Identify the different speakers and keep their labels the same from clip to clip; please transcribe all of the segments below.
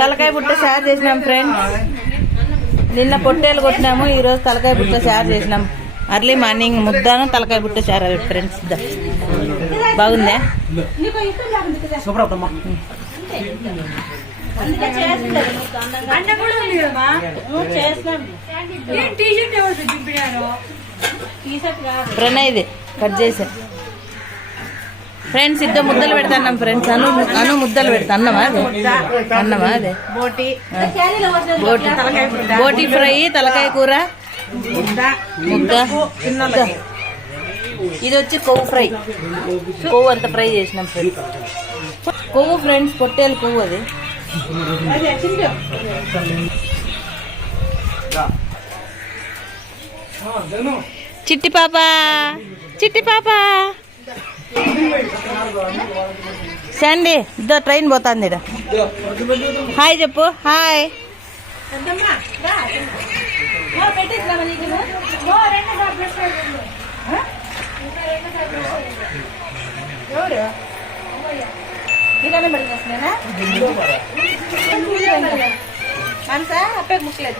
Speaker 1: తలకాయ బుట్ట షేర్ చేసినాం ఫ్రెండ్స్ నిన్న పొట్టేలు కొట్టినాము ఈ రోజు తలకాయ బుట్ట షేర్ చేసినాం. అర్లీ మార్నింగ్ ముద్దాను తలకాయ బుట్ట షేర్ ఫ్రెండ్స్. బాగుందా?
Speaker 2: సూపర్ అవుతమ్మా
Speaker 3: అన్న కూడా
Speaker 1: ఫ్రెండ్స్ ఇద్దరు ముద్దలు పెడతాన్నాం ఫ్రెండ్స్ అను అను ముద్దలు పెడతా. అన్నమా అదే? అన్నమా అదే?
Speaker 3: బోటి.
Speaker 1: బోటి. బోటి. ఫ్రై తలకాయ కూర? ముద్ద. ఇది వచ్చి కొవ్వు ఫ్రై. కొవ్వు అంత ఫ్రై చేసినాం ఫ్రెండ్స్ కొవ్వు ఫ్రెండ్స్ పొట్టేలు కొవ్వు అది. చిట్టి పాప చిట్టి పాప. శాండీ ఇద్దో ట్రైన్ పోతుంది ఈడ. హాయ్ చెప్పు హాయ్ మనసా అప్పే ముక్కలేదు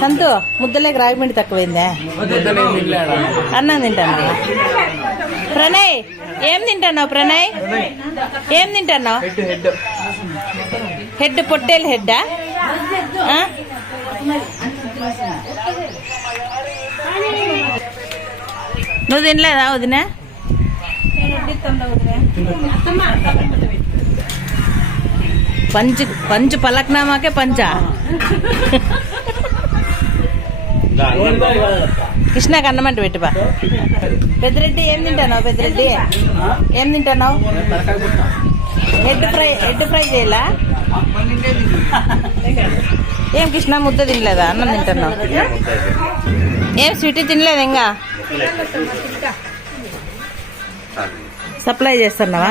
Speaker 1: సంతు ముద్దలేక రాగిపిండి తక్కువైందా. అన్నం తింటాను. ప్రణయ్ ఏం తింటాన్నావు ప్రణయ్? ఏం తింటాన్నావు?
Speaker 2: హెడ్ హెడ్
Speaker 1: పొట్టేలు హెడ్డా? నువ్వు తినలేదా వదినా? పంచ్ పంచు పలక్నామాకే పంచా? కృష్ణకి అన్నమంట పెట్టుబా పెద్దరెడ్డి ఏం తింటానావు పెద్దరెడ్డి? ఏం తింటానావు హెడ్ ఫ్రై హెడ్ ఫ్రై చేయాలా? ఏం కృష్ణ ముద్ద తినలేదా? అన్నం తింటున్నావు. ఏం స్వీట్ తినలేదు ఇంకా? సప్లై చేస్తున్నావా?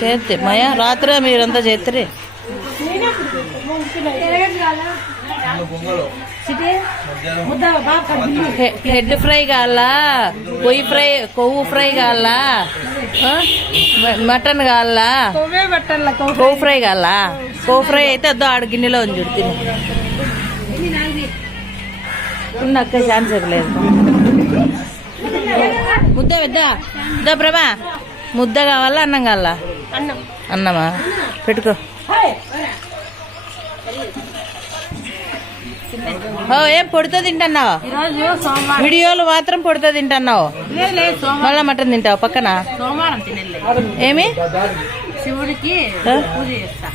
Speaker 1: చేస్తే మయ? రాత్రి మీరంతా చేద్దరే హెడ్ ఫ్రై కావాలా? కొయ్యి ఫ్రై కొవ్వు ఫ్రై కావాలా? మటన్ కావాలా? కొవ్వు ఫ్రై. కావాలా? కొవ్వు ఫ్రై అయితే అద్దో ఆడ గిన్నెలో ఉంది తిని. అక్క ఛాన్స్ ఇవ్వలేదు. ముద్ద పెద్ద? ప్రభా? ముద్ద కావాలా అన్నం కావాలా? అన్నమా? పెట్టుకో. ఓ ఏం పొడితో తింటున్నావు?
Speaker 3: ఈరోజు
Speaker 1: వీడియోలు మాత్రం పొడితో తింటున్నావు? మళ్ళా మటన్ తింటావు పక్కన? ఏమి?
Speaker 3: శివుడికి
Speaker 1: ఆ?
Speaker 3: పూజ చేస్తా.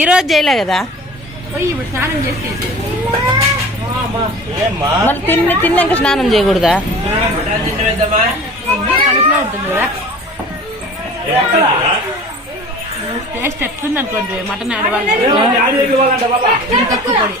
Speaker 1: ఈ రోజు చేయలే కదా? మళ్ళీ తిని తిన్నాక స్నానం చేయకూడదా?
Speaker 3: టేస్ట్ ఎట్లుంది అనుకోండి మటన్ ఆడవాళ్ళు. తక్కువ పొడి.